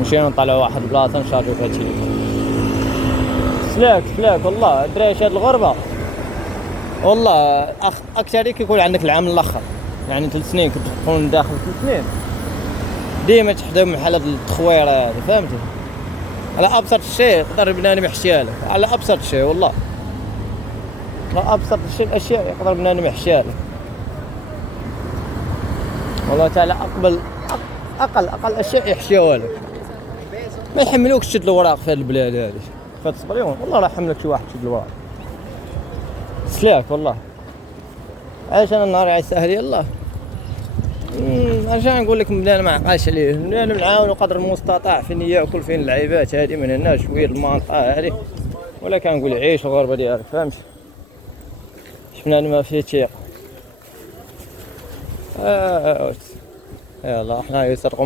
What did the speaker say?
مشينا نطلعوا واحد البلاصه نشارجو فيها التليفون. سلاك والله الدراري هاد الغربه والله اكثر كيكون عندك العام الاخر، يعني 3 سنين كتكون داخل 3 سنين ديما تحضر من حالة التخوير هذا، فهمتي؟ على ابسط شيء يقدر بنادم يحشيها لك، على ابسط شيء والله، على ابسط شيء الاشياء يقدر بنادم يحشيها لك والله تعالى. اقل اشياء يحشيوها لك، ما يحملوكش تشد الوراق في هذه البلاد هذه، فهاد الصبريون والله راه يحملك شي واحد تشد الوراق. سلاك والله، علاش انا النهار عيسهل يلاه ارجع نقول لك بلا ما عقاش عليه، بلا نعاونوا قدر المستطاع فين ياكل فين اللعيبات هذه من هنا شويه المنطقه هذه، ولا كنقول عيش الغربه ديالك، فهمت؟ شفنا ما فيه تيق. يلا حنا يسرقوا